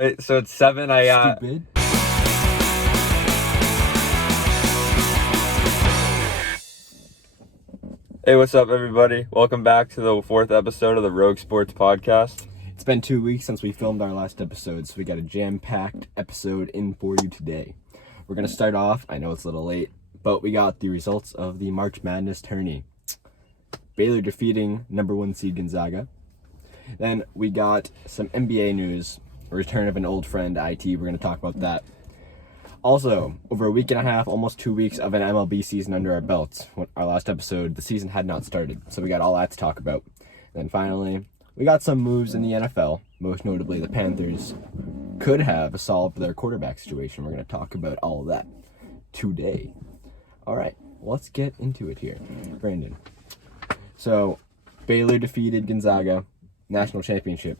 Wait, so it's 7. Stupid. Hey, what's up, everybody? Welcome back to the 4th episode of the Rogue Sports Podcast. It's been 2 weeks since we filmed our last episode, so we got a jam-packed episode in for you today. We're going to start off, I know it's a little late, but we got the results of the March Madness tourney. Baylor defeating number 1 seed Gonzaga. Then we got some NBA news, a return of an old friend, IT. We're going to talk about that. Also, over a week and a half, almost 2 weeks of an MLB season under our belts. Our last episode, the season had not started, so we got all that to talk about. Then finally, we got some moves in the NFL. Most notably, the Panthers could have solved their quarterback situation. We're going to talk about all of that today. All right, let's get into it here. Brandon. So, Baylor defeated Gonzaga, national championship.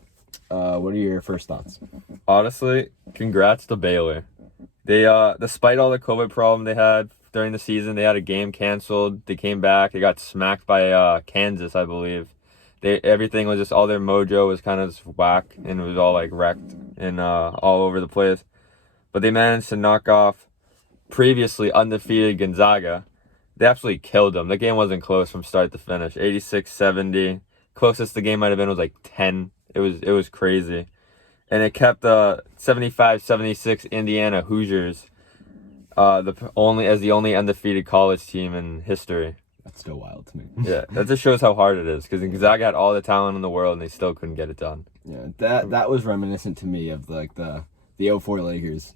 What are your first thoughts? Honestly, congrats to Baylor. They, despite all the COVID problem they had during the season, they had a game canceled. They came back. They got smacked by Kansas, I believe. Everything was just, all their mojo was kind of just whack, and it was all like wrecked and all over the place. But they managed to knock off previously undefeated Gonzaga. They absolutely killed them. The game wasn't close from start to finish. 86-70. Closest the game might have been was like 10. It was crazy. And it kept 75-76 Indiana Hoosiers the only undefeated college team in history. That's still wild to me. Yeah, that just shows how hard it is, because Gonzaga had all the talent in the world and they still couldn't get it done. Yeah, that was reminiscent to me of like the 04 Lakers.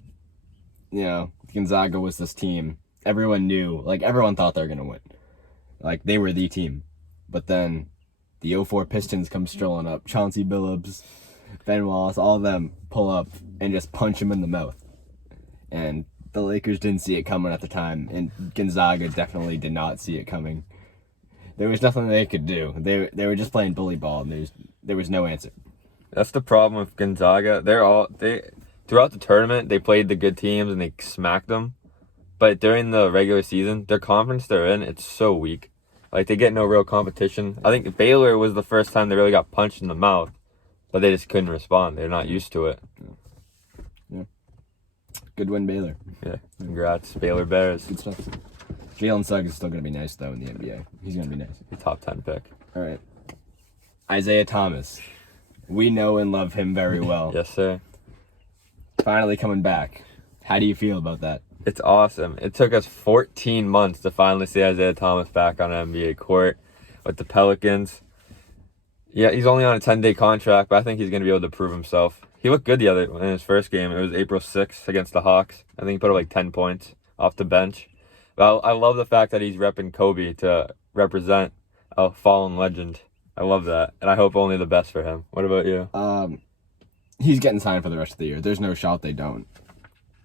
You know, Gonzaga was this team everyone knew, like everyone thought they were gonna win. Like they were the team. But then the 04 Pistons come strolling up. Chauncey Billups, Ben Wallace, all of them pull up and just punch him in the mouth. And the Lakers didn't see it coming at the time, and Gonzaga definitely did not see it coming. There was nothing they could do. They were just playing bully ball, and there was no answer. That's the problem with Gonzaga. Throughout the tournament, they played the good teams and they smacked them. But during the regular season, their conference they're in, it's so weak. Like, they get no real competition. I think Baylor was the first time they really got punched in the mouth, but they just couldn't respond. They're not used to it. Yeah. Good win, Baylor. Yeah. Congrats, Baylor Bears. Good stuff. Jalen Suggs is still going to be nice, though, in the NBA. He's going to be nice. A top 10 pick. All right. Isaiah Thomas. We know and love him very well. Yes, sir. Finally coming back. How do you feel about that? It's awesome. It took us 14 months to finally see Isaiah Thomas back on an NBA court with the Pelicans. Yeah, he's only on a 10-day contract, but I think he's going to be able to prove himself. He looked good in his first game. It was April 6th against the Hawks. I think he put up like 10 points off the bench. But I love the fact that he's repping Kobe to represent a fallen legend. I love that, and I hope only the best for him. What about you? He's getting signed for the rest of the year. There's no shot they don't.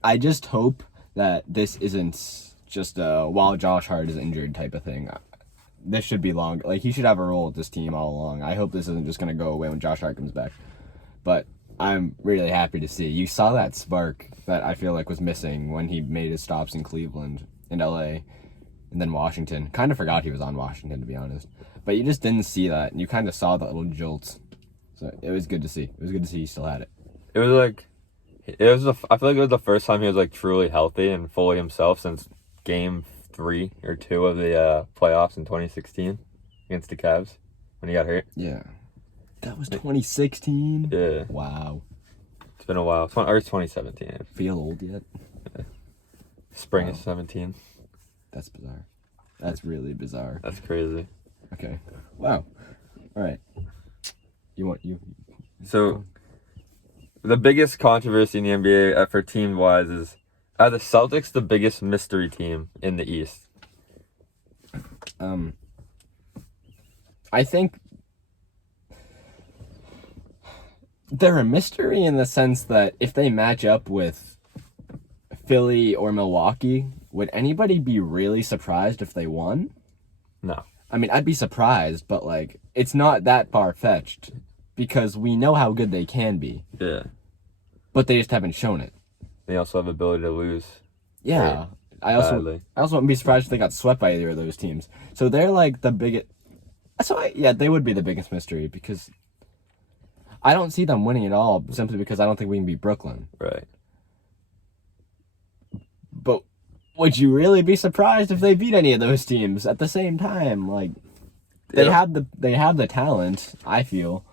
I just hope that this isn't just a while Josh Hart is injured type of thing. This should be long. Like, he should have a role with this team all along. I hope this isn't just going to go away when Josh Hart comes back. But I'm really happy to see. You saw that spark that I feel like was missing when he made his stops in Cleveland, in LA, and then Washington. Kind of forgot he was on Washington, to be honest. But you just didn't see that, and you kind of saw that little jolt. So it was good to see. It was good to see he still had it. I feel like it was the first time he was like truly healthy and fully himself since game 3 or 2 of the playoffs in 2016 against the Cavs when he got hurt. Yeah. That was 2016? Yeah. Wow. It's been a while. Or it's 2017. Feel old yet? Yeah. Spring of 17. That's bizarre. That's really bizarre. That's crazy. Okay. Wow. All right. So, the biggest controversy in the NBA for team-wise is, are the Celtics the biggest mystery team in the East? I think they're a mystery in the sense that if they match up with Philly or Milwaukee, would anybody be really surprised if they won? No. I mean, I'd be surprised, but like, it's not that far-fetched because we know how good they can be. Yeah. But they just haven't shown it. They also have the ability to lose. Yeah. I also wouldn't be surprised if they got swept by either of those teams. So they're like the biggest. So they would be the biggest mystery because I don't see them winning at all simply because I don't think we can beat Brooklyn. Right. But would you really be surprised if they beat any of those teams at the same time? Like, they have the talent, I feel.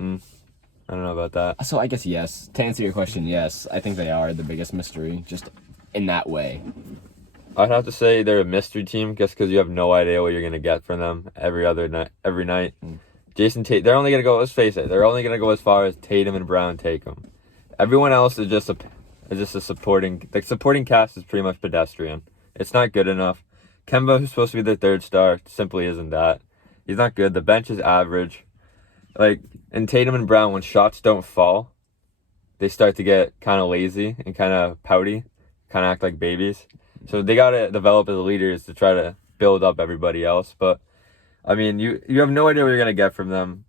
I don't know about that. So I guess yes. To answer your question, yes, I think they are the biggest mystery, just in that way. I'd have to say they're a mystery team just because you have no idea what you're gonna get from them every night. Jason Tate, they're only gonna go. Let's face it, they're only gonna go as far as Tatum and Brown take them. Everyone else is just a supporting. The supporting cast is pretty much pedestrian. It's not good enough. Kemba, who's supposed to be their third star, simply isn't that. He's not good. The bench is average. Like, and Tatum and Brown, when shots don't fall, they start to get kind of lazy and kind of pouty, kind of act like babies. So they got to develop as leaders to try to build up everybody else. But, I mean, you have no idea what you're going to get from them.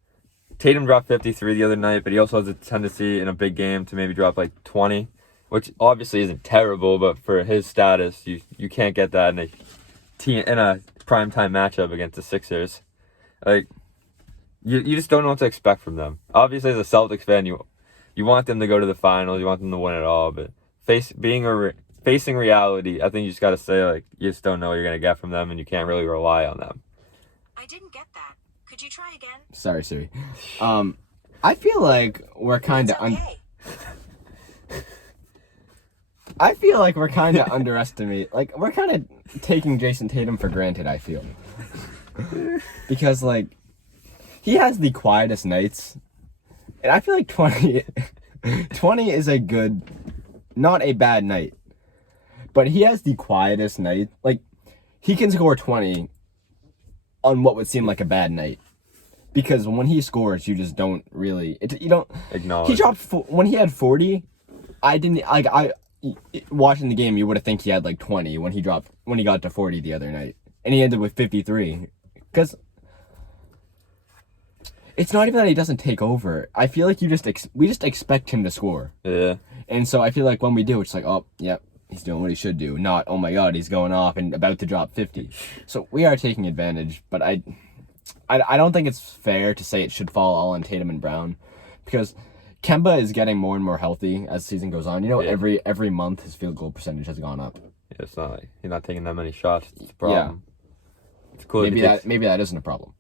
Tatum dropped 53 the other night, but he also has a tendency in a big game to maybe drop like 20, which obviously isn't terrible, but for his status, you can't get that in a primetime matchup against the Sixers. Like, you just don't know what to expect from them. Obviously, as a Celtics fan, you want them to go to the finals, you want them to win it all, but facing reality, I think you just got to say, like, you just don't know what you're going to get from them, and you can't really rely on them. I didn't get that. Could you try again? Sorry, Siri. I feel like we're kind of Okay. I feel like we're kind of underestimate. Like, we're kind of taking Jason Tatum for granted, I feel. Because, like, he has the quietest nights. And I feel like 20 is a good, not a bad night. But he has the quietest night. Like, he can score 20 on what would seem like a bad night. Because when he scores, you just don't really, you don't Acknowledge. He dropped, when he had 40, watching the game, you would have think he had like 20 when he got to 40 the other night. And he ended with 53. Because it's not even that he doesn't take over. I feel like we just expect him to score. Yeah. And so I feel like when we do, it's like, oh, yep, he's doing what he should do. Not, oh my God, he's going off and about to drop 50. So we are taking advantage, but I don't think it's fair to say it should fall all on Tatum and Brown, because Kemba is getting more and more healthy as the season goes on. You know, Yeah. every month his field goal percentage has gone up. Yeah, it's not like he's not taking that many shots. It's a problem. Yeah. It's cool. Maybe that isn't a problem.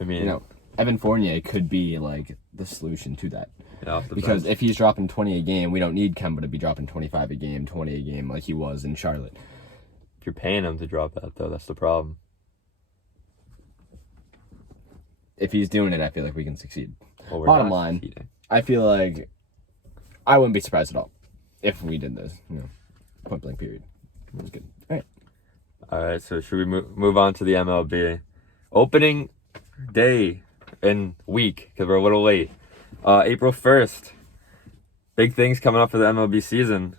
I mean, You know, Evan Fournier could be like the solution to that. yeah, off the Because bench. if he's dropping 20 a game, we don't need Kemba to be dropping 25 a game, 20 a game like he was in Charlotte. If you're paying him to drop that, though, that's the problem. If he's doing it, I feel like we can succeed. Well, we're Bottom not line, succeeding. I feel like I wouldn't be surprised at all if we did this. You know, point blank period. It was good. All right. All right, so should we move on to the MLB? Opening day and week, because we're a little late. April 1st. Big things coming up for the MLB season.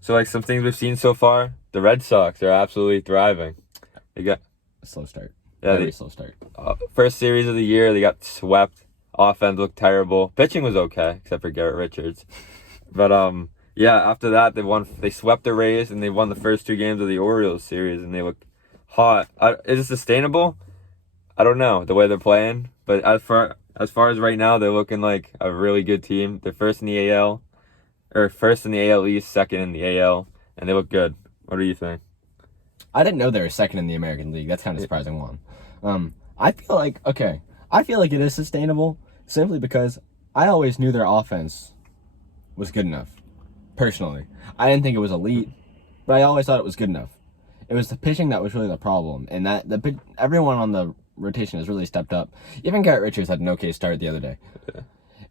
So, like, some things we've seen so far, the Red Sox are absolutely thriving. They got A slow start. Yeah, Very slow start. first series of the year, they got swept. Offense looked terrible. Pitching was okay, except for Garrett Richards. But yeah, after that they swept the Rays and they won the first 2 games of the Orioles series and they look hot. Is it sustainable? I don't know the way they're playing, but as far as right now, they're looking like a really good team. They're first in the AL East, second in the AL, and they look good. What do you think? I didn't know they were second in the American League. That's kind of surprising one. I feel like it is sustainable simply because I always knew their offense was good enough. Personally, I didn't think it was elite, but I always thought it was good enough. It was the pitching that was really the problem, and everyone on the rotation has really stepped up. Even Garrett Richards had an okay start the other day. Yeah.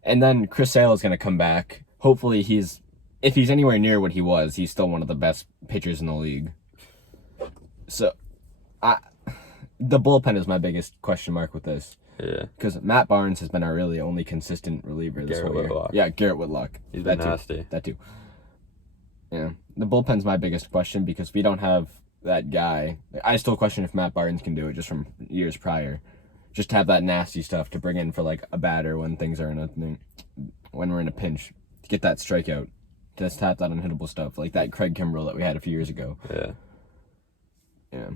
And then Chris Sale is going to come back. Hopefully if he's anywhere near what he was, he's still one of the best pitchers in the league. So, the bullpen is my biggest question mark with this. Yeah. Because Matt Barnes has been our really only consistent reliever this Garrett whole year. Whitlock. Yeah, Garrett Whitlock. He's been That too. nasty. That too. Yeah. The bullpen's my biggest question because we don't have that guy. I still question if Matt Barnes can do it just from years prior. Just to have that nasty stuff to bring in for like a batter when things are when we're in a pinch. To get that strikeout. Just have that unhittable stuff. Like that Craig Kimbrell that we had a few years ago. Yeah. Yeah.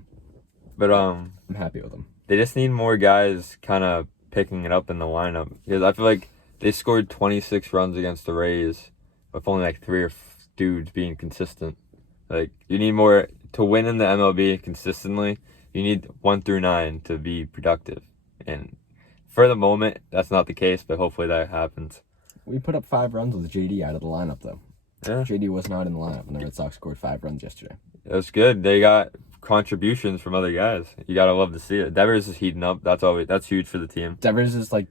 But I'm happy with him. they just need more guys kind of picking it up in the lineup because I feel like they scored 26 runs against the Rays with only like three dudes being consistent. Like you need more to win in the MLB consistently. You need 1 through 9 to be productive, and for the moment that's not the case. But hopefully that happens. We put up 5 runs with JD out of the lineup though. Yeah, JD was not in the lineup, and the Red Sox scored 5 runs yesterday. that's good. They got contributions from other guys. You gotta love to see it. Devers is heating up. That's huge for the team. Devers is like,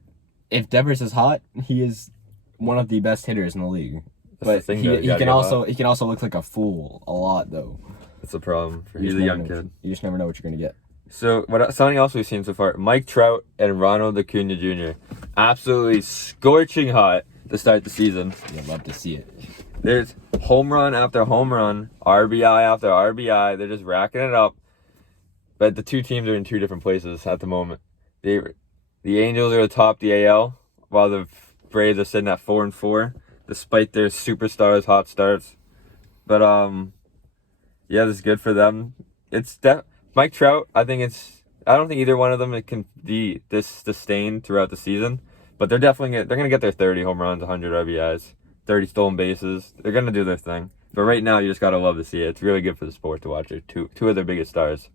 if Devers is hot, he is one of the best hitters in the league. That's But he can also look like a fool a lot though. That's the problem. You He's just a never young know kid. You just never know what you're gonna get. So something else we've seen so far: Mike Trout and Ronald Acuna Jr. absolutely scorching hot to start the season. You'd love to see it. There's home run after home run, RBI after RBI. They're just racking it up. But the two teams are in two different places at the moment. The Angels are atop the AL, while the Braves are sitting at 4-4, despite their superstars' hot starts. But yeah, this is good for them. Mike Trout. I don't think either one of them can be this sustained throughout the season. But they're gonna get their 30 home runs, 100 RBIs, 30 stolen bases. They're gonna do their thing. But right now, you just gotta love to see it. It's really good for the sport to watch it. Two of their biggest stars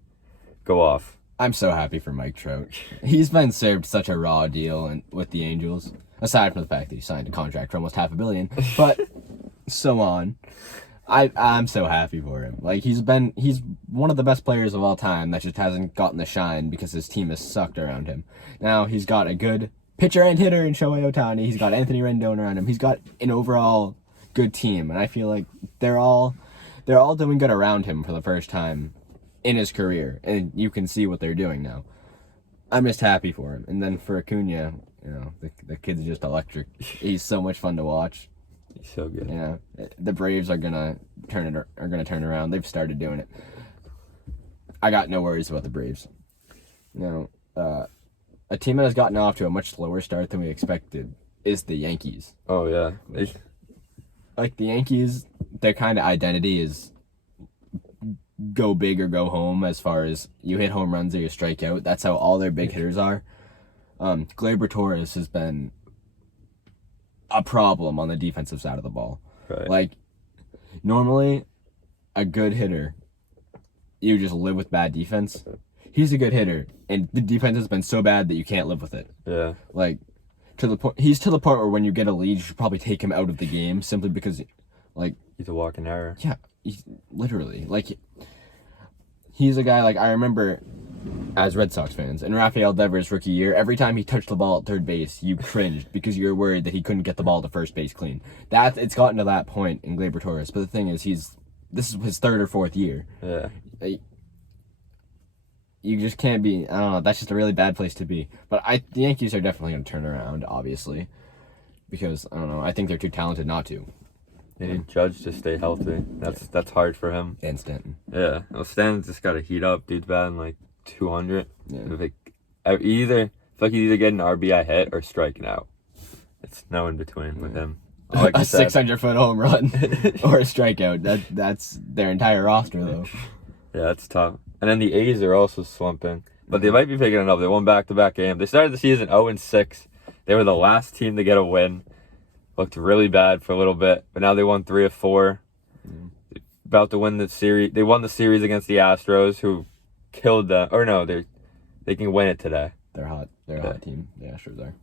go off. I'm so happy for Mike Trout. He's been served such a raw deal with the Angels, aside from the fact that he signed a contract for almost $500 million. But so on. I'm so happy for him. Like he's one of the best players of all time that just hasn't gotten the shine because his team has sucked around him. Now he's got a good pitcher and hitter in Shohei Ohtani. He's got Anthony Rendon around him. He's got an overall good team, and I feel like they're all doing good around him for the first time in his career, and you can see what they're doing now. I'm just happy for him. And then for Acuna, the kid's just electric. He's so much fun to watch. He's so good. The Braves are gonna turn around. They've started doing it. I got no worries about the Braves. A team that has gotten off to a much slower start than we expected is the Yankees. Oh yeah. The Yankees, their kind of identity is go big or go home. As far as you hit home runs or you strike out, that's how all their big hitters are. Gleyber Torres has been a problem on the defensive side of the ball. Right. Like normally, a good hitter, you just live with bad defense. He's a good hitter, and the defense has been so bad that you can't live with it. Yeah. Like he's to the point where when you get a lead, you should probably take him out of the game simply because, like, he's a walking error. Yeah, he's literally like he's a guy like I remember as Red Sox fans and Rafael Devers' rookie year. Every time he touched the ball at third base, you cringed because you were worried that he couldn't get the ball to first base clean. It's gotten to that point in Gleyber Torres. But the thing is, this is his 3rd or 4th year. Yeah. You just can't be. I don't know. That's just a really bad place to be. But the Yankees are definitely going to turn around, obviously, because I don't know. I think they're too talented not to. They need Judge to stay healthy. That's hard for him. And Stanton. Yeah. Well, Stanton's just got to heat up. Dude's batting like 200. Yeah. I feel like he's either getting an RBI hit or striking out. It's no in between with him. Like a 600-foot home run or a strikeout. That's their entire roster, though. Yeah, that's tough. And then the A's are also slumping, but they might be picking it up. They won back-to-back games. They started the season 0-6. They were the last team to get a win. Looked really bad for a little bit, but now they won 3 of 4. About to win the series. They won the series against the Astros, who killed them. Or no, they can win it today. They're hot. They're a hot team. The Astros are.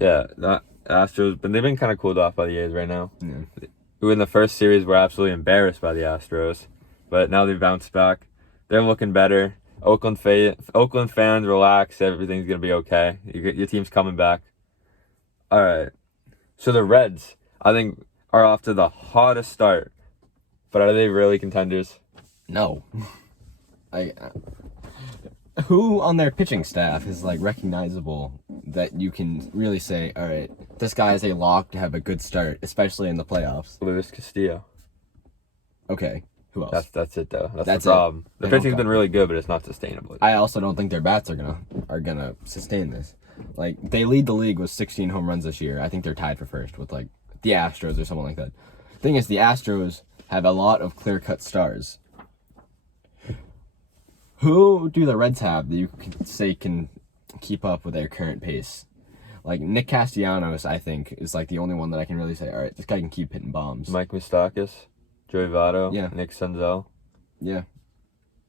Yeah, the Astros, but they've been kind of cooled off by the A's right now. Yeah. Who in the first series were absolutely embarrassed by the Astros, but now they've bounced back. They're looking better. Oakland fans, relax. Everything's going to be okay. Your team's coming back. All right. So the Reds, I think, are off to the hottest start. But are they really contenders? No. Who on their pitching staff is, like, recognizable that you can really say, all right, this guy is a lock to have a good start, especially in the playoffs? Luis Castillo. Okay. Who else? That's it though. That's the problem. The They pitching's don't been really good, but it's not sustainable. I also don't think their bats are gonna sustain this. Like, they lead the league with 16 home runs this year. I think they're tied for first with, like, the Astros or someone like that. Thing is, the Astros have a lot of clear-cut stars. Who do the Reds have that you can say can keep up with their current pace? Like Nick Castellanos, I think, is like the only one that I can really say, all right, this guy can keep hitting bombs. Mike Moustakas, Joey Votto, Yeah. Nick Senzel. Yeah.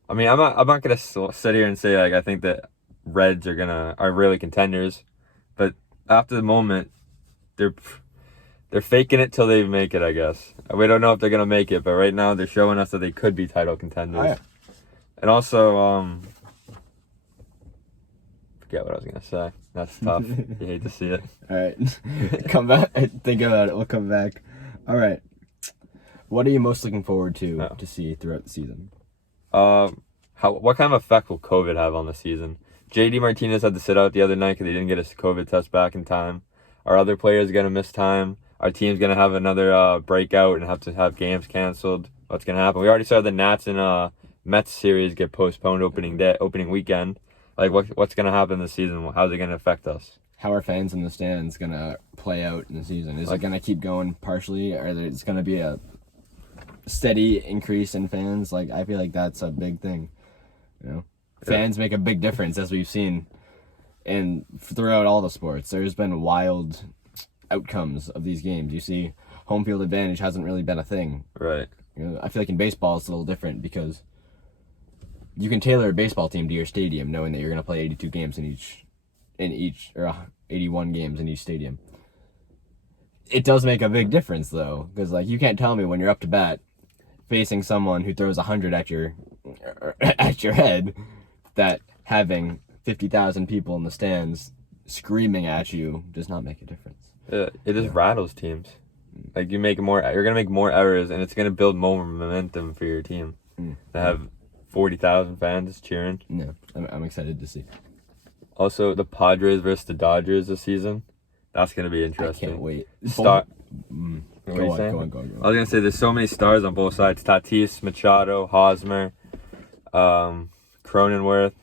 I mean, I'm not gonna sit here and say like I think that Reds are really contenders, but after the moment, they're faking it till they make it. I guess we don't know if they're gonna make it, but right now they're showing us that they could be title contenders. Oh, yeah. And also, forget what I was gonna say. That's tough. You hate to see it. All right. Come back. Think about it. We'll come back. All right. What are you most looking forward to see throughout the season? What kind of effect will COVID have on the season? JD Martinez had to sit out the other night because he didn't get his COVID test back in time. Our other players are gonna miss time. Our team's gonna have another breakout and have to have games canceled. What's gonna happen? We already saw the Nats and Mets series get postponed opening weekend. Like what's gonna happen this season? How's it gonna affect us? How are fans in the stands gonna play out in the season? Is it gonna keep going partially, or is gonna be a steady increase in fans? Like I feel like that's a big thing. Fans make a big difference, as we've seen, and throughout all the sports, there's been wild outcomes of these games. You see, home field advantage hasn't really been a thing. Right. I feel like in baseball it's a little different because you can tailor a baseball team to your stadium, knowing that you're gonna play 82 games in each or 81 games in each stadium. It does make a big difference though, because like you can't tell me when you're up to bat facing someone who throws 100 at your head that having 50,000 people in the stands screaming at you does not make a difference. It just rattles teams. Like you're gonna make more errors, and it's gonna build more momentum for your team. To have 40,000 fans cheering. No, I'm excited to see. Also, the Padres versus the Dodgers this season. That's gonna be interesting. I can't wait. Go on. I was gonna say there's so many stars on both sides. Tatis, Machado, Hosmer, Cronenworth,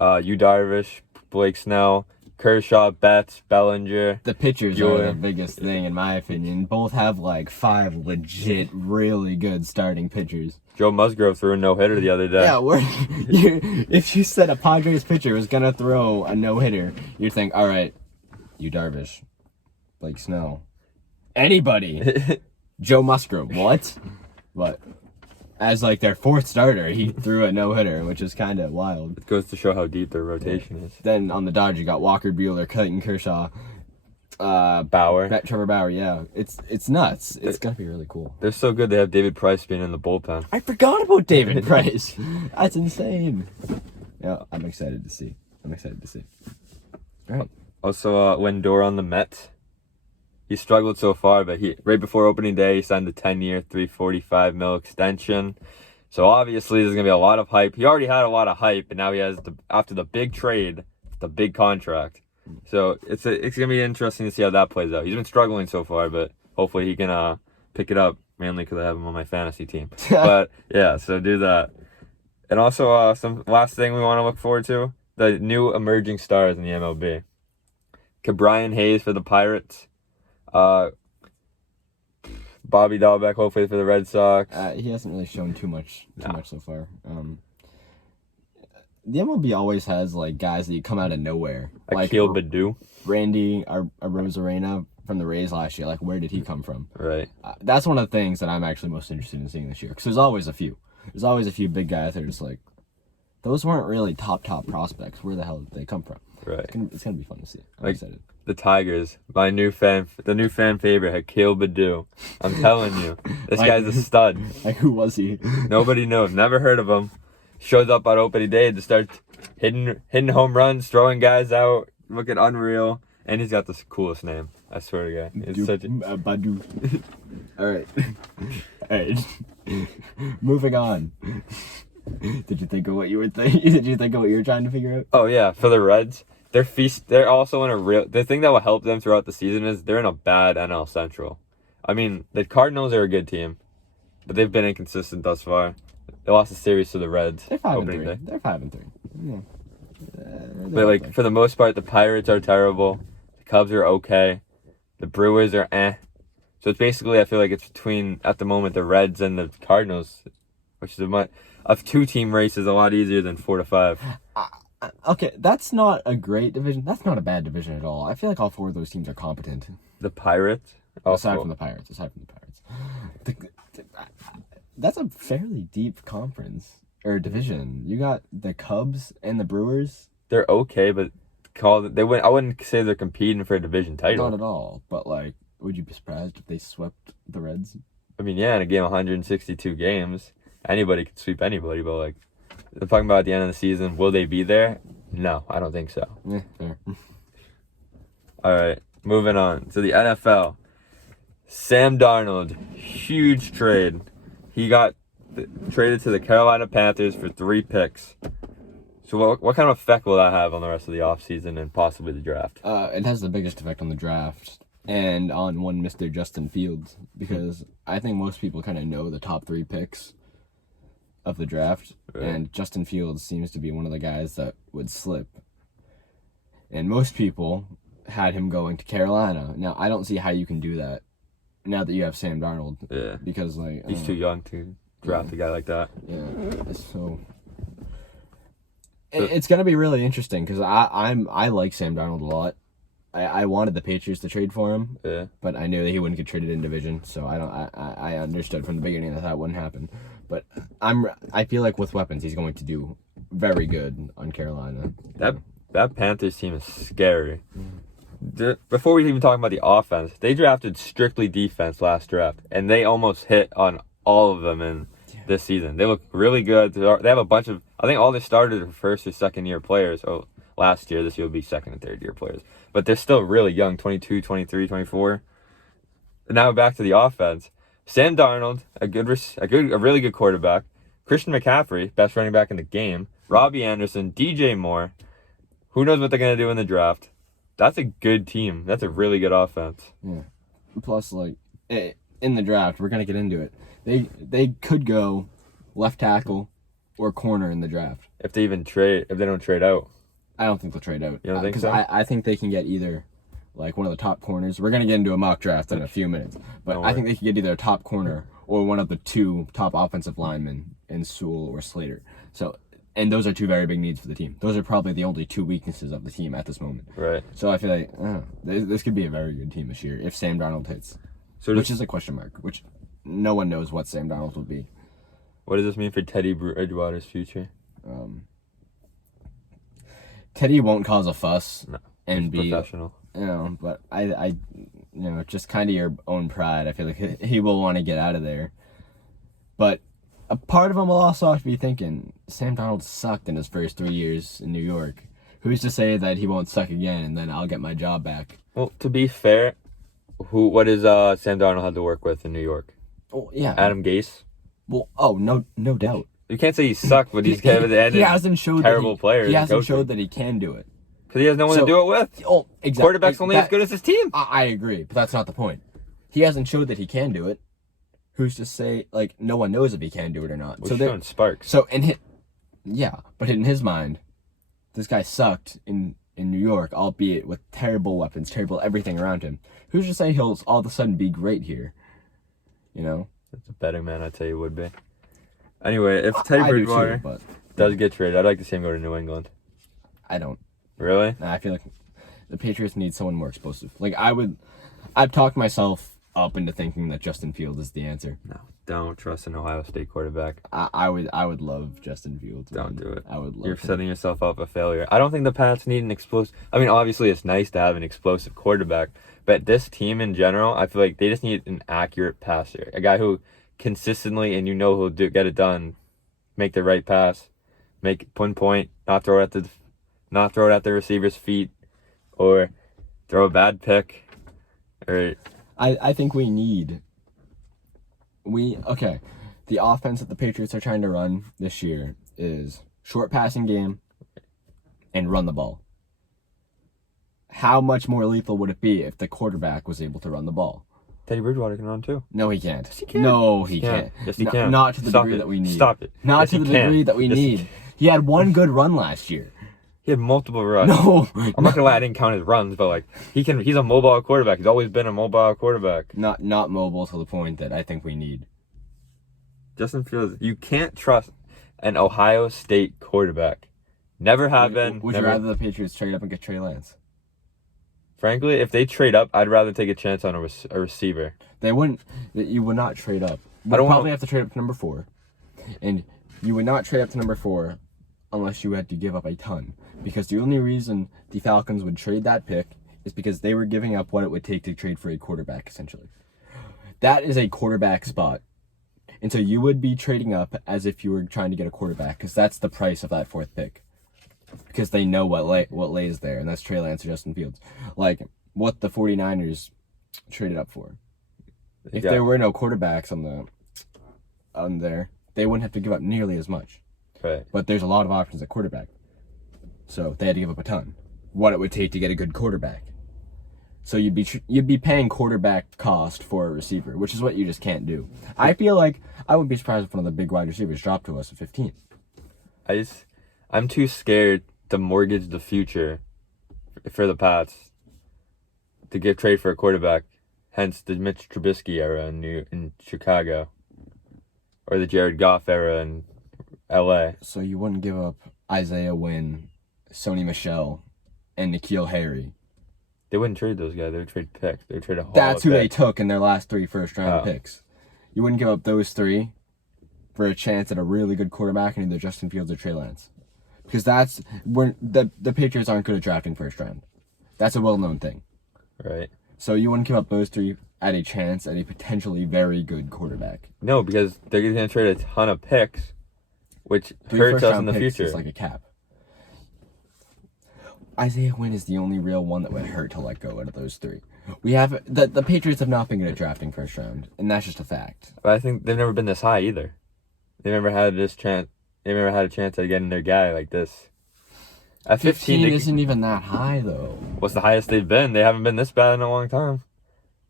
Yu Darvish, Blake Snell, Kershaw, Betts, Bellinger. The pitchers are the biggest thing in my opinion. Both have like 5 legit, really good starting pitchers. Joe Musgrove threw a no-hitter the other day. Yeah, if you said a Padres pitcher was gonna throw a no-hitter, you'd think, all right, Yu Darvish, Blake Snell, anybody, Joe Musgrove, what? But as like their 4th starter, he threw a no-hitter, which is kind of wild. It goes to show how deep their rotation is. Then on the Dodgers, you got Walker Buehler, Clayton Kershaw, Bauer. Trevor Bauer. Yeah, it's nuts. It's gonna be really cool. They're so good. They have David Price being in the bullpen. I forgot about David Price. That's insane. Yeah, I'm excited to see. All right. Also, Lindor on the Mets. He struggled so far, but right before opening day, he signed a 10-year, $345 million extension. So obviously, there's gonna be a lot of hype. He already had a lot of hype, and now he has after the big trade, the big contract. So it's gonna be interesting to see how that plays out. He's been struggling so far, but hopefully he can pick it up. Mainly because I have him on my fantasy team. But yeah, so do that. And also some last thing we want to look forward to: the new emerging stars in the MLB. Brian Hayes for the Pirates. Bobby Dahlbeck hopefully for the Red Sox. He hasn't really shown too much so far. The MLB always has like guys that come out of nowhere. Like Akil Baddoo. Randy Arozarena from the Rays last year. Like, where did he come from? Right. That's one of the things that I'm actually most interested in seeing this year. Because there's always a few. There's always a few big guys that are just like, those weren't really top prospects. Where the hell did they come from? Right. It's gonna be fun to see. I'm excited. The Tigers, the new fan favorite, Akil Baddoo. I'm telling you, this guy's a stud. Like, who was he? Nobody knows. Never heard of him. Shows up on opening day to start hitting home runs, throwing guys out, looking unreal, and he's got the coolest name. I swear to God, it's such a Baddoo. All right. Moving on. Did you think of what you were Did you think of what you were trying to figure out? Oh yeah, for the Reds, they're also in a real. The thing that will help them throughout the season is they're in a bad NL Central. I mean, the Cardinals are a good team, but they've been inconsistent thus far. They lost the series to the Reds. They're 5-3. They're 5-3. Yeah. But like for the most part, the Pirates are terrible. The Cubs are okay. The Brewers are eh. So it's basically, I feel like it's between at the moment the Reds and the Cardinals, which is a 2-team race is a lot easier than 4 to 5. Okay, that's not a great division. That's not a bad division at all. I feel like all 4 of those teams are competent. The Pirates. Aside from the Pirates. That's a fairly deep conference or division. You got the Cubs and the Brewers. They're okay, but I wouldn't say they're competing for a division title. Not at all. But like, would you be surprised if they swept the Reds? I mean, yeah, in a game, 162 games, anybody could sweep anybody. But like, they're talking about at the end of the season, will they be there? No, I don't think so. Yeah, fair. All right, moving on to the NFL. Sam Darnold, huge trade. He got traded to the Carolina Panthers for 3 picks. So what kind of effect will that have on the rest of the offseason and possibly the draft? It has the biggest effect on the draft and on one Mr. Justin Fields, because I think most people kind of know the top 3 picks of the draft, right. And Justin Fields seems to be one of the guys that would slip. And most people had him going to Carolina. Now, I don't see how you can do that now that you have Sam Darnold. Yeah. Because, like... He's too young to draft a guy like that. Yeah. So... It's going to be really interesting because I like Sam Darnold a lot. I wanted the Patriots to trade for him, but I knew that he wouldn't get traded in division, so I understood from the beginning that wouldn't happen. But I feel like with weapons, he's going to do very good on Carolina. That Panthers team is scary. Before we even talk about the offense, they drafted strictly defense last draft, and they almost hit on all of them in this season. They look really good. They have a bunch of, I think all they started are first or second year players. Oh, last year, this year will be second and third year players. But they're still really young, 22, 23, 24. And now back to the offense. Sam Darnold, a really good quarterback. Christian McCaffrey, best running back in the game. Robbie Anderson, DJ Moore. Who knows what they're going to do in the draft? That's a good team. That's a really good offense. Yeah. Plus, like, in the draft, we're going to get into it. They could go left tackle or corner in the draft. If they don't trade out. I don't think they'll trade out. You don't think so? I think they can get either, like, one of the top corners. We're going to get into a mock draft in a few minutes. But I think they can get either a top corner or one of the 2 top offensive linemen in Sewell or Slater. So, and those are 2 very big needs for the team. Those are probably the only 2 weaknesses of the team at this moment. Right. So I feel like this could be a very good team this year if Sam Darnold hits. Which is a question mark, which no one knows what Sam Darnold will be. What does this mean for Teddy Bridgewater's future? Teddy won't cause a fuss and be professional. But I just kind of your own pride. I feel like he will want to get out of there. But a part of him will also have to be thinking, Sam Darnold sucked in his first 3 years in New York. Who's to say that he won't suck again and then I'll get my job back? Well, to be fair, what does Sam Darnold have to work with in New York? Oh, yeah. Adam Gase? Well, no doubt. You can't say he sucked, but he's kind of the end. He hasn't showed terrible player. He hasn't showed that he can do it because he has no one to do it with. Oh, exactly. Quarterback's only as good as his team. I agree, but that's not the point. He hasn't showed that he can do it. Who's to say? Like, no one knows if he can do it or not. We're showing sparks. So but in his mind, this guy sucked in New York, albeit with terrible weapons, terrible everything around him. Who's to say he'll all of a sudden be great here? You know. That's a betting man, I'd tell you would be. Anyway, if Teddy Bridgewater does get traded, I'd like to see him go to New England. I don't. Really? I feel like the Patriots need someone more explosive. Like, I've talked myself up into thinking that Justin Fields is the answer. No, don't trust an Ohio State quarterback. I would love Justin Fields. Don't do it. I would love You're setting yourself up a failure. I don't think the Pats need an explosive... I mean, obviously, it's nice to have an explosive quarterback, but this team in general, I feel like they just need an accurate passer. A guy who consistently, and he'll get it done, make the right pass, make pinpoint, not throw it at the receiver's feet, or throw a bad pick. Or I think the offense that the Patriots are trying to run this year is short passing game and run the ball. How much more lethal would it be if the quarterback was able to run the ball? Teddy Bridgewater can run too. No, he can't. Yes, he can. No, he can't. Yes, he can. Not to the degree that we need. Stop it. Not to the degree that we need. He had one good run last year. He had multiple runs. No. I'm not gonna lie, I didn't count his runs, but like he's a mobile quarterback. He's always been a mobile quarterback. Not mobile to the point that I think we need. Justin Fields, you can't trust an Ohio State quarterback Never have been. Would never... you rather the Patriots trade up and get Trey Lance? Frankly, if they trade up, I'd rather take a chance on a receiver. They wouldn't. You would not trade up. I don't probably have to trade up to number 4, and you would not trade up to number 4 unless you had to give up a ton. Because the only reason the Falcons would trade that pick is because they were giving up what it would take to trade for a quarterback, essentially. That is a quarterback spot. And so you would be trading up as if you were trying to get a quarterback, because that's the price of that 4th pick. Because they know what lays there, and that's Trey Lance or Justin Fields. Like, what the 49ers traded up for. If there were no quarterbacks on there, they wouldn't have to give up nearly as much. Right. But there's a lot of options at quarterback. So they had to give up a ton. What it would take to get a good quarterback. So you'd be paying quarterback cost for a receiver, which is what you just can't do. I feel like I wouldn't be surprised if one of the big wide receivers dropped to us at 15. I'm too scared to mortgage the future for the Pats to get trade for a quarterback. Hence the Mitch Trubisky era in Chicago, or the Jared Goff era in LA. So you wouldn't give up Isaiah Wynn, Sony Michel, and N'Keal Harry. They wouldn't trade those guys. They would trade picks. They would trade a whole. That's who they pick. took in their last 3 first-round picks. You wouldn't give up those 3 for a chance at a really good quarterback in either Justin Fields or Trey Lance. Because that's when the Patriots aren't good at drafting first round. That's a well-known thing. Right. So you wouldn't give up those 3 at a chance at a potentially very good quarterback. No, because they're going to trade a ton of picks, which 3 hurts us in first-round the picks future. is like a cap. Isaiah Wynn is the only real one that would hurt to let go out of those 3. We have the Patriots have not been good at drafting first round, and that's just a fact. But I think they've never been this high either. They've never had this chance. They've never had a chance at getting their guy like this. At 15 isn't even that high though. What's the highest they've been? They haven't been this bad in a long time.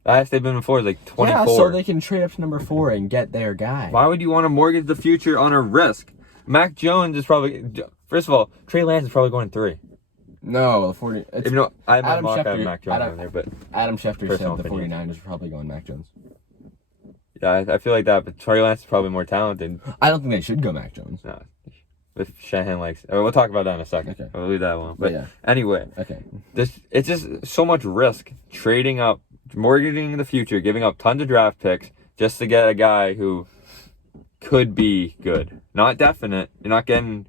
The highest they've been before is like 24. Yeah, so they can trade up to number 4 and get their guy. Why would you want to mortgage the future on a risk? Mac Jones is probably... First of all, Trey Lance is probably going 3. No, the 40... Even though I have Adam my mock, I have Schefter- Mac Jones Adam- on there, but... Adam Schefter said Personal the opinion. 49ers are probably going Mac Jones. Yeah, I feel like that, but Trey Lance is probably more talented. I don't think they should go Mac Jones. No, if Shanahan likes... We'll talk about that in a second. Okay. We'll leave that alone. But Yeah. anyway, Okay. it's just so much risk. Trading up, mortgaging the future, giving up tons of draft picks just to get a guy who could be good. Not definite. You're not getting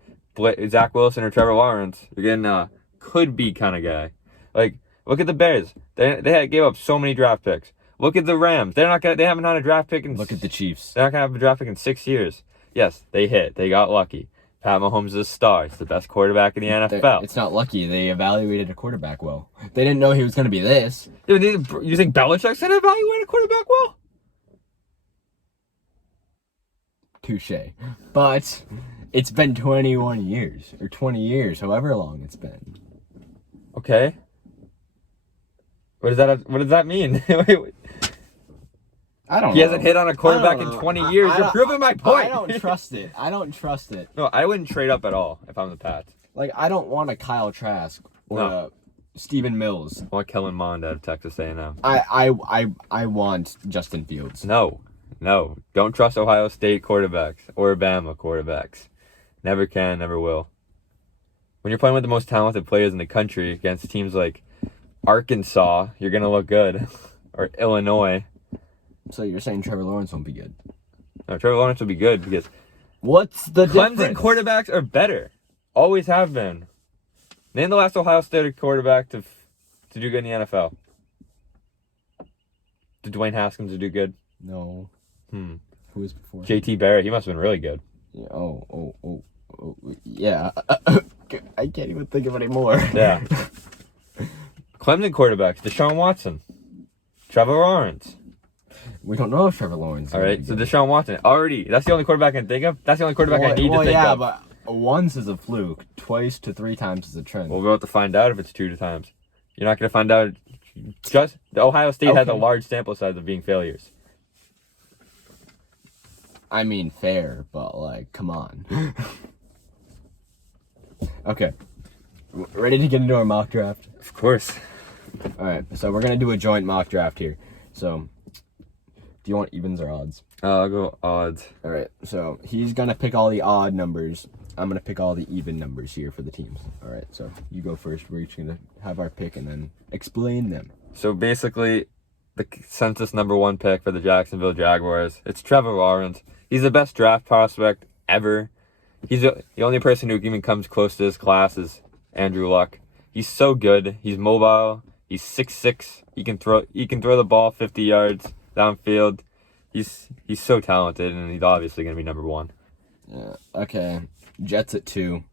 Zach Wilson or Trevor Lawrence. You're getting a could-be kind of guy. Like, look at the Bears. They gave up so many draft picks. Look at the Rams. They haven't had a draft pick in... Look at the Chiefs. They're not going to have a draft pick in 6 years. Yes, they hit. They got lucky. Pat Mahomes is a star. He's the best quarterback in the NFL. It's not lucky. They evaluated a quarterback well. They didn't know he was going to be this. Dude, you think Belichick's going to evaluate a quarterback well? Touche. But it's been 21 years. Or 20 years, however long it's been. Okay. What does that mean? I don't know. He hasn't hit on a quarterback in 20 years. You're proving my point. I don't trust it. I don't trust it. No, I wouldn't trade up at all if I'm the Pats. Like, I don't want a Kyle Trask or a Stephen Mills. I want Kellen Mond out of Texas A&M. I want Justin Fields. No. Don't trust Ohio State quarterbacks or Bama quarterbacks. Never can, never will. When you're playing with the most talented players in the country against teams like Arkansas, you're going to look good. Or Illinois. So you're saying Trevor Lawrence won't be good? No, Trevor Lawrence will be good because What's the Clemson difference? quarterbacks are better. Always have been. Name the last Ohio State quarterback to do good in the NFL. Did Dwayne Haskins do good? No. Who was before? JT Barrett, he must have been really good. Yeah, yeah. I can't even think of any more. Yeah. Clemson quarterbacks, Deshaun Watson, Trevor Lawrence. We don't know if Trevor Lawrence is All right, gonna so be good. Deshaun Watson. Already, that's the only quarterback I can think of. That's the only quarterback I need to think yeah, of. but once is a fluke. Twice to 3 times is a trend. Well, we're about to find out if it's 2 times. You're not going to find out. Just the Ohio State has a Okay. large sample size of being failures. I mean, fair, but, like, come on. Okay. Ready to get into our mock draft? Of course. Alright, so we're going to do a joint mock draft here. So, do you want evens or odds? I'll go odds. Alright, so he's going to pick all the odd numbers, I'm going to pick all the even numbers here for the teams. All right, so you go first. We're each going to have our pick and then explain them. So basically, the census #1 pick for the Jacksonville Jaguars, it's Trevor Lawrence. He's the best draft prospect ever. He's the only person who even comes close to this class is Andrew Luck. He's so good. He's mobile. He's 6'6". He can throw the ball 50 yards downfield. He's so talented, and he's obviously going to be #1. Yeah. Okay. Jets at 2.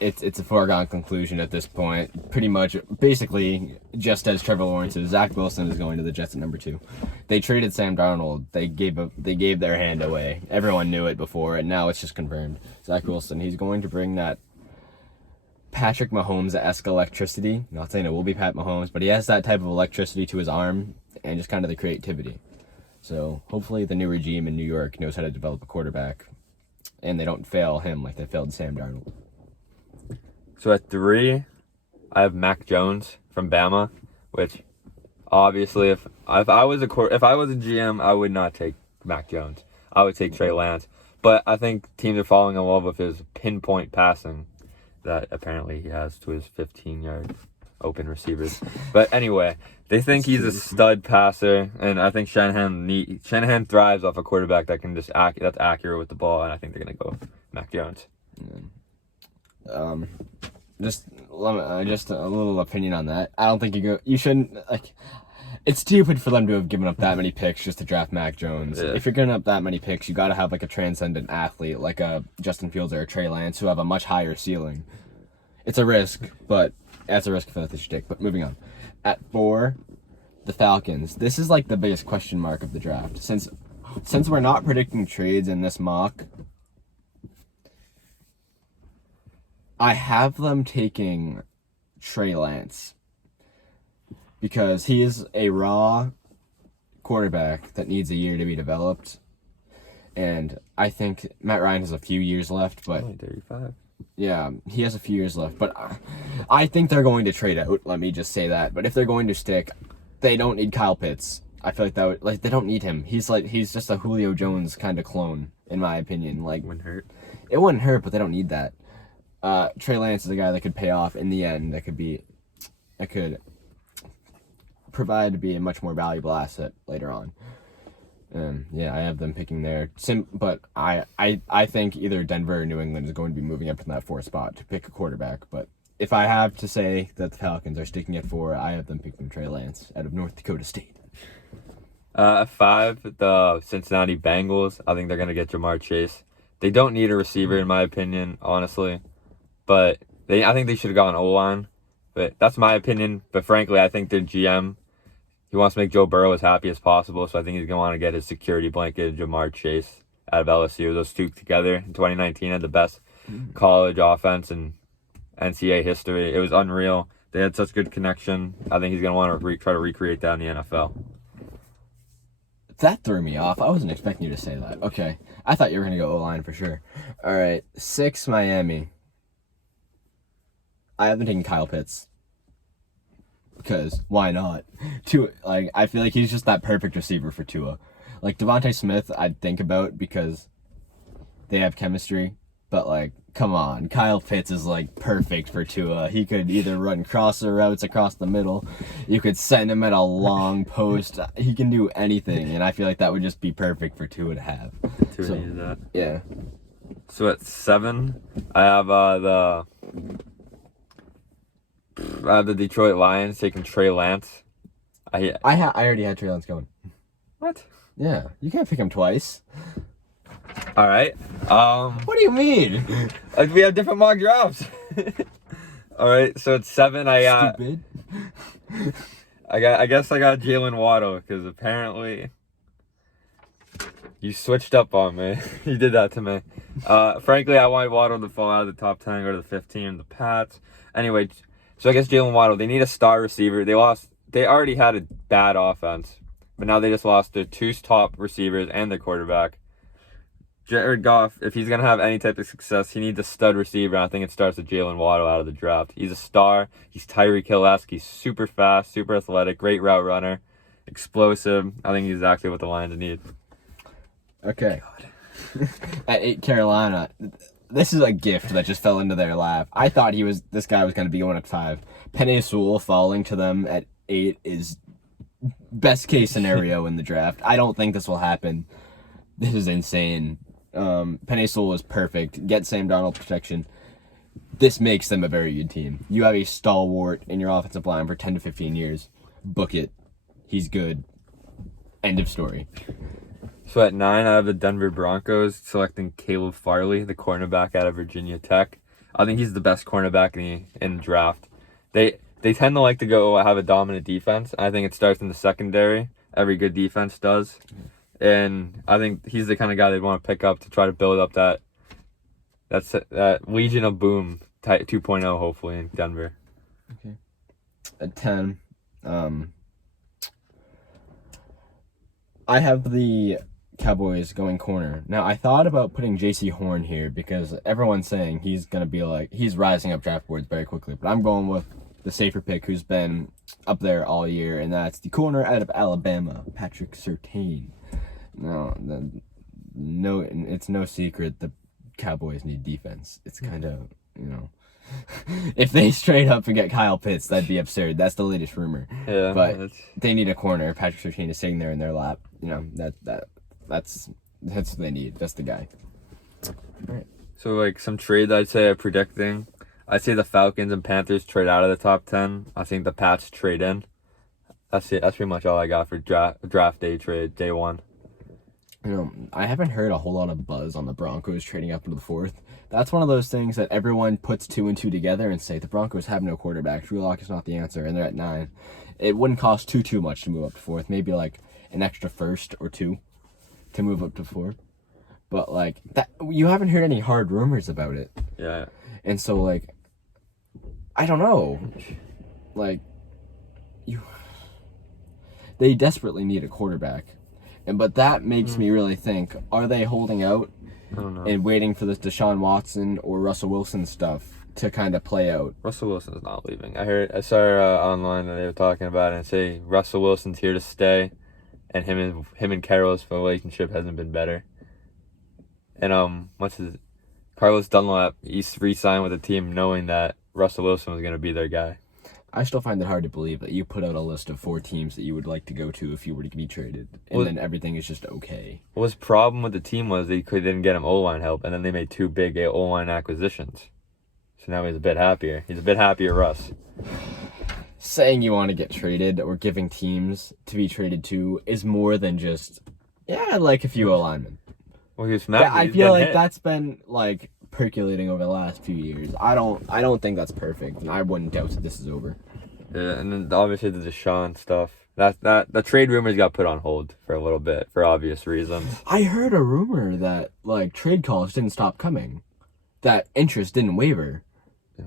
It's a foregone conclusion at this point. Pretty much, basically, just as Trevor Lawrence is, Zach Wilson is going to the Jets at #2. They traded Sam Darnold. They gave their hand away. Everyone knew it before, and now it's just confirmed. Zach Wilson, he's going to bring that Patrick Mahomes-esque electricity. Not saying it will be Pat Mahomes, but he has that type of electricity to his arm and just kind of the creativity. So hopefully the new regime in New York knows how to develop a quarterback, and they don't fail him like they failed Sam Darnold. So at 3, I have Mac Jones from Bama, which obviously if I was a GM, I would not take Mac Jones. I would take Trey Lance. But I think teams are falling in love with his pinpoint passing that apparently he has to his 15-yard open receivers. But anyway, they think he's a stud passer, and I think Shanahan thrives off a quarterback that can that's accurate with the ball, and I think they're gonna go Mac Jones. Just a little opinion on that. I don't think you shouldn't, like, it's stupid for them to have given up that many picks just to draft Mac Jones. Yeah. If you're giving up that many picks, you got to have like a transcendent athlete like a Justin Fields or a Trey Lance who have a much higher ceiling. It's a risk, but that's a risk I feel like they should take. But moving on. At 4, the Falcons. This is like the biggest question mark of the draft. Since we're not predicting trades in this mock, I have them taking Trey Lance because he is a raw quarterback that needs a year to be developed. And I think Matt Ryan has a few years left, but Only 35. yeah, he has a few years left. But I think they're going to trade out. Let me just say that. But if they're going to stick, they don't need Kyle Pitts. I feel like they don't need him. He's just a Julio Jones kind of clone, in my opinion. Like, Wouldn't hurt. it wouldn't hurt, but they don't need that. Trey Lance is a guy that could pay off in the end. That could provide to be a much more valuable asset later on. Yeah, I have them picking there. But I think either Denver or New England is going to be moving up to that 4 spot to pick a quarterback. But if I have to say that the Falcons are sticking at 4, I have them picking Trey Lance out of North Dakota State. At 5, the Cincinnati Bengals. I think they're going to get Jamar Chase. They don't need a receiver, in my opinion, honestly. But I think they should have gone O-line. But that's my opinion. But frankly, I think their GM, he wants to make Joe Burrow as happy as possible. So I think he's going to want to get his security blanket, Jamar Chase, out of LSU. Those two together in 2019 had the best college offense in NCAA history. It was unreal. They had such good connection. I think he's going to want to try to recreate that in the NFL. That threw me off. I wasn't expecting you to say that. Okay. I thought you were going to go O-line for sure. All right. 6, Miami. I haven't taken Kyle Pitts. Because why not? I feel like he's just that perfect receiver for Tua. Like, Devontae Smith, I'd think about because they have chemistry. But, like, come on. Kyle Pitts is, like, perfect for Tua. He could either run crosser routes across the middle. You could send him at a long post. He can do anything. And I feel like that would just be perfect for Tua to have. Tua needed that. Yeah. So at 7, I have the Detroit Lions taking Trey Lance. I already had Trey Lance going. What? Yeah. You can't pick him twice. All right. What do you mean? We have different mock drafts. All right. So at 7, Stupid. I guess I got Jalen Waddle because apparently you switched up on me. You did that to me. Frankly, I wanted Waddle to fall out of the top 10 and go to the 15, the Pats. Anyway, so I guess Jalen Waddle, they need a star receiver. They already had a bad offense, but now they just lost their 2 top receivers and their quarterback. Jared Goff, if he's going to have any type of success, he needs a stud receiver, and I think it starts with Jalen Waddle out of the draft. He's a star. He's Tyreek Hill-esque. He's super fast, super athletic, great route runner, explosive. I think he's exactly what the Lions need. Okay. At 8, Carolina. this is a gift that just fell into their lap. I thought this guy was going to be going at 5. Penei Sewell falling to them at 8 is best case scenario in the draft. I don't think this will happen. This is insane. Penei Sewell is perfect. Get Sam Darnold protection. This makes them a very good team. You have a stalwart in your offensive line for 10 to 15 years. Book it. He's good. End of story. So at 9, I have the Denver Broncos selecting Caleb Farley, the cornerback out of Virginia Tech. I think he's the best cornerback in the draft. They tend to like to go have a dominant defense. I think it starts in the secondary. Every good defense does. And I think he's the kind of guy they'd want to pick up to try to build up that Legion of Boom type 2.0 hopefully in Denver. Okay. At 10, I have the Cowboys going corner. Now, I thought about putting J.C. Horn here because everyone's saying he's going to be he's rising up draft boards very quickly. But I'm going with the safer pick who's been up there all year, and that's the corner out of Alabama, Patrick Surtain. No, it's no secret the Cowboys need defense. It's kind of, if they straight up and get Kyle Pitts, that'd be absurd. That's the latest rumor. Yeah, but they need a corner. Patrick Surtain is sitting there in their lap. That's what they need. That's the guy. All right. So some trades I'd say are predicting. I'd say the Falcons and Panthers trade out of the top 10. I think the Pats trade in. That's it. That's pretty much all I got for draft day trade, day 1. I haven't heard a whole lot of buzz on the Broncos trading up into the 4th. That's one of those things that everyone puts 2 and 2 together and say the Broncos have no quarterback. Drew Lock is not the answer, and they're at 9. It wouldn't cost too much to move up to 4th. Maybe an extra first or 2 to move up to 4th. But that, you haven't heard any hard rumors about it. Yeah. And so I don't know. They desperately need a quarterback. But that makes me really think, are they holding out and waiting for this Deshaun Watson or Russell Wilson stuff to kind of play out? Russell Wilson's not leaving. I saw online that they were talking about it and say Russell Wilson's here to stay, and him and Carroll's relationship hasn't been better. And Carlos Dunlap, he's re-signed with the team knowing that Russell Wilson was going to be their guy. I still find it hard to believe that you put out a list of 4 teams that you would like to go to if you were to be traded, and then everything is just okay. Well, his problem with the team was they didn't get him O-line help, and then they made 2 big O-line acquisitions. So now he's a bit happier. He's a bit happier, Russ. Saying you want to get traded or giving teams to be traded to is more than just, I'd like a few O-linemen. Well, he was mad. I feel like that's been percolating over the last few years. I don't think that's perfect, and I wouldn't doubt that this is over. Yeah, and then obviously the Deshaun stuff. That the trade rumors got put on hold for a little bit for obvious reasons. I heard a rumor that trade calls didn't stop coming, that interest didn't waver. Yeah,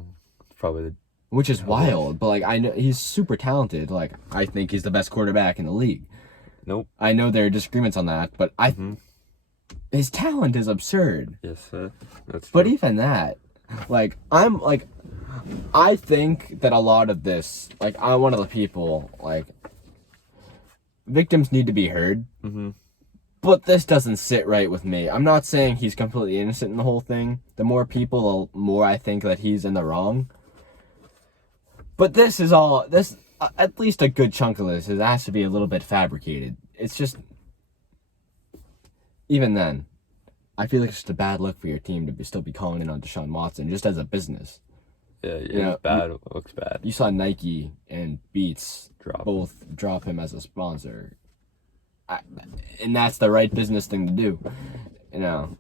probably which is wild. But I know he's super talented. I think he's the best quarterback in the league. Nope. I know there are disagreements on that, but his talent is absurd. Yes, that's true. But even that, I think that a lot of this, I'm one of the people, victims need to be heard. Mm-hmm. But this doesn't sit right with me. I'm not saying he's completely innocent in the whole thing. The more people, the more I think that he's in the wrong. But at least a good chunk of this, it has to be a little bit fabricated. It's just, even then, I feel like it's just a bad look for your team to still be calling in on Deshaun Watson just as a business. Yeah, it's bad. It looks bad. You saw Nike and Beats both drop him as a sponsor. And that's the right business thing to do.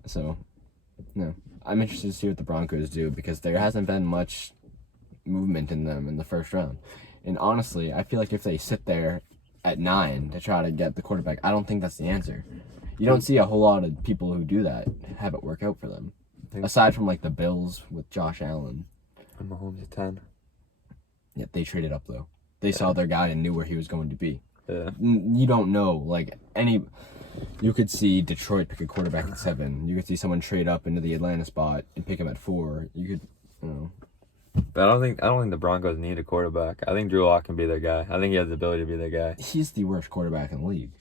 So, I'm interested to see what the Broncos do because there hasn't been much movement in them in the first round. And honestly, I feel like if they sit there at 9 to try to get the quarterback, I don't think that's the answer. You don't see a whole lot of people who do that have it work out for them. Aside from the Bills with Josh Allen. And Mahomes at 10. Yeah, they traded up though. They saw their guy and knew where he was going to be. Yeah. You don't know. You could see Detroit pick a quarterback at 7. You could see someone trade up into the Atlanta spot and pick him at 4. You could, But I don't think the Broncos need a quarterback. I think Drew Lock can be their guy. I think he has the ability to be their guy. He's the worst quarterback in the league.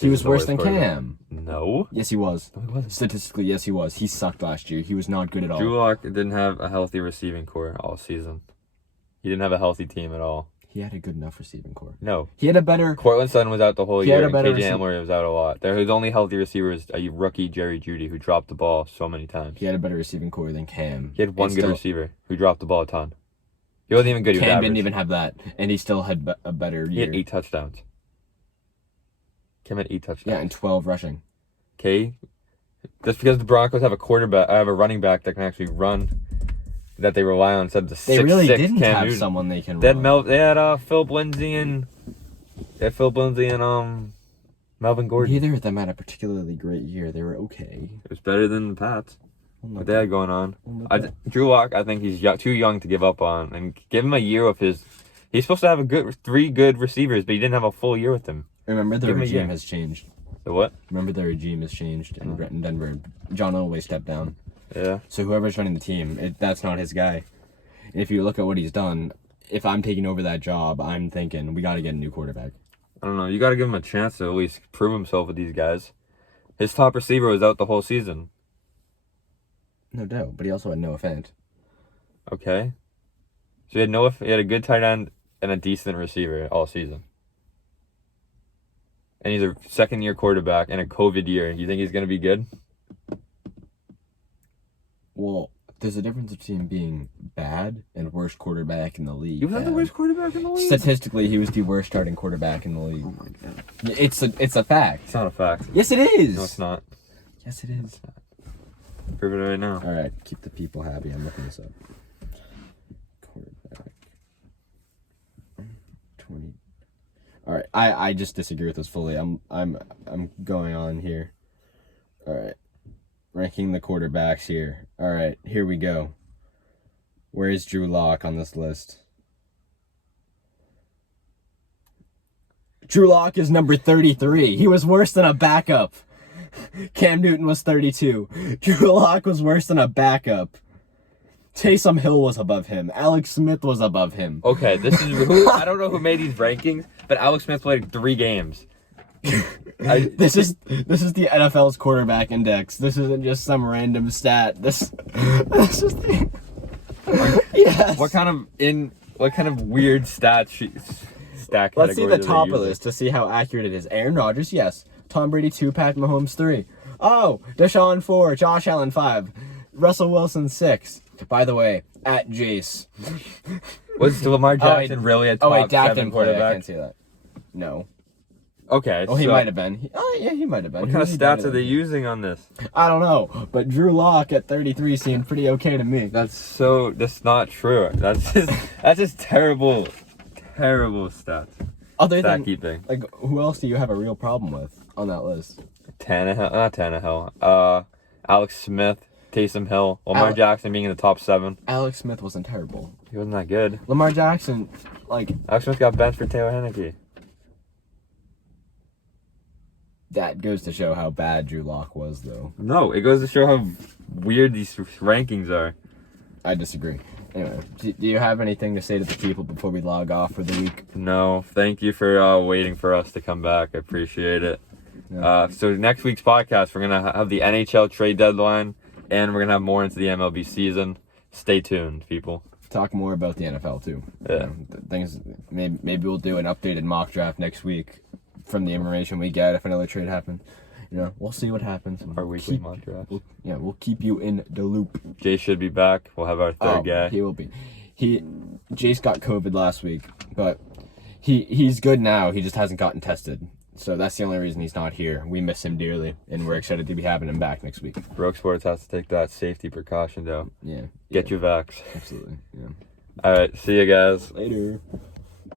He was worse than Cam. No. No. Yes, he was. No, he wasn't. Statistically, yes, he was. He sucked last year. He was not good at all. Drew Lock didn't have a healthy receiving core all season. He didn't have a healthy team at all. He had a good enough receiving core. No. He had a better... Cortland Sutton was out the whole He had year, a and better KJ Hamler was out a lot. His only healthy receiver was a rookie Jerry Jeudy, who dropped the ball so many times. He had a better receiving core than Cam. He had one good receiver who dropped the ball a ton. He wasn't even good. He was Cam average. didn't even have that, and he still had a better He year. had 8 touchdowns. Cam had 8 touchdowns. Yeah, and 12 rushing. Okay, just because the Broncos have a running back that can actually run, that they rely on instead of the 6'6" They really didn't Cam have Newton. someone they can They run. had Phil Lindsay and Melvin Gordon. Neither of them had a particularly great year. They were okay. It was better than the Pats. What they had going on. Okay. Drew Lock, I think he's too young to give up on, and give him a year of his. He's supposed to have 3 good receivers, but he didn't have a full year with them. Remember, the Give him a regime year. has changed. The what? Remember, the regime has changed in Denver. John Elway stepped down. Yeah. So whoever's running the team, that's not his guy. And if you look at what he's done, if I'm taking over that job, I'm thinking we got to get a new quarterback. I don't know. You got to give him a chance to at least prove himself with these guys. His top receiver was out the whole season. No doubt, but he also had Noah Fant. Okay. So he had a good tight end and a decent receiver all season. And he's a second-year quarterback in a COVID year. You think he's going to be good? Well, there's a difference between being bad and worst quarterback in the league. He was not the worst quarterback in the league? Statistically, he was the worst starting quarterback in the league. Oh my God. It's a fact. It's not a fact. Yes, it is. No, it's not. Yes, it is. Prove it right now. All right, keep the people happy. I'm looking this up. Quarterback 20. All right, I just disagree with this fully. I'm going on here. All right, ranking the quarterbacks here. All right, here we go. Where is Drew Lock on this list? Drew Lock is number 33. He was worse than a backup. Cam Newton was 32. Drew Lock was worse than a backup. Taysom Hill was above him. Alex Smith was above him. Okay, this is who I don't know who made these rankings, but Alex Smith played 3 games. This is the NFL's quarterback index. This isn't just some random stat. This is the yes. What kind of weird stat Let's see category the do they top of use? this to see how accurate it is. Aaron Rodgers, yes. Tom Brady 2, Pat Mahomes 3. Oh, Deshaun 4, Josh Allen 5, Russell Wilson 6. By the way, at Jace. Was Lamar Jackson really a top Dak 7 didn't play. I quarterback? can't see that. No. Okay. Oh, he so might have been. He might have been. What kind of stats are they using on this? I don't know, but Drew Lock at 33 seemed pretty okay to me. That's not true. That's just terrible stats. Other Stat than, keeping. like, who else do you have a real problem with on that list? Not Tannehill. Alex Smith, Taysom Hill, Lamar Jackson being in the top 7. Alex Smith wasn't terrible. He wasn't that good. Lamar Jackson, like, Alex Smith got benched for Taylor Heineke. that goes to show how bad Drew Lock was, though. No, it goes to show how weird these rankings are. I disagree. Anyway, do you have anything to say to the people before we log off for the week? No, thank you for waiting for us to come back. I appreciate it. Yeah. So next week's podcast, we're going to have the NHL trade deadline, and we're going to have more into the MLB season. Stay tuned, people. Talk more about the NFL, too. Yeah. Things. Maybe we'll do an updated mock draft next week from the information we get if another trade happens. We'll see what happens. Our weekly mock draft. We'll keep you in the loop. Jay should be back. We'll have our third guy. He will be. Jace got COVID last week, but he's good now. He just hasn't gotten tested. So that's the only reason he's not here. We miss him dearly, and we're excited to be having him back next week. Rogue Sports has to take that safety precaution, though. Yeah. Get your vax. Absolutely. Yeah. All right. See you guys. Later.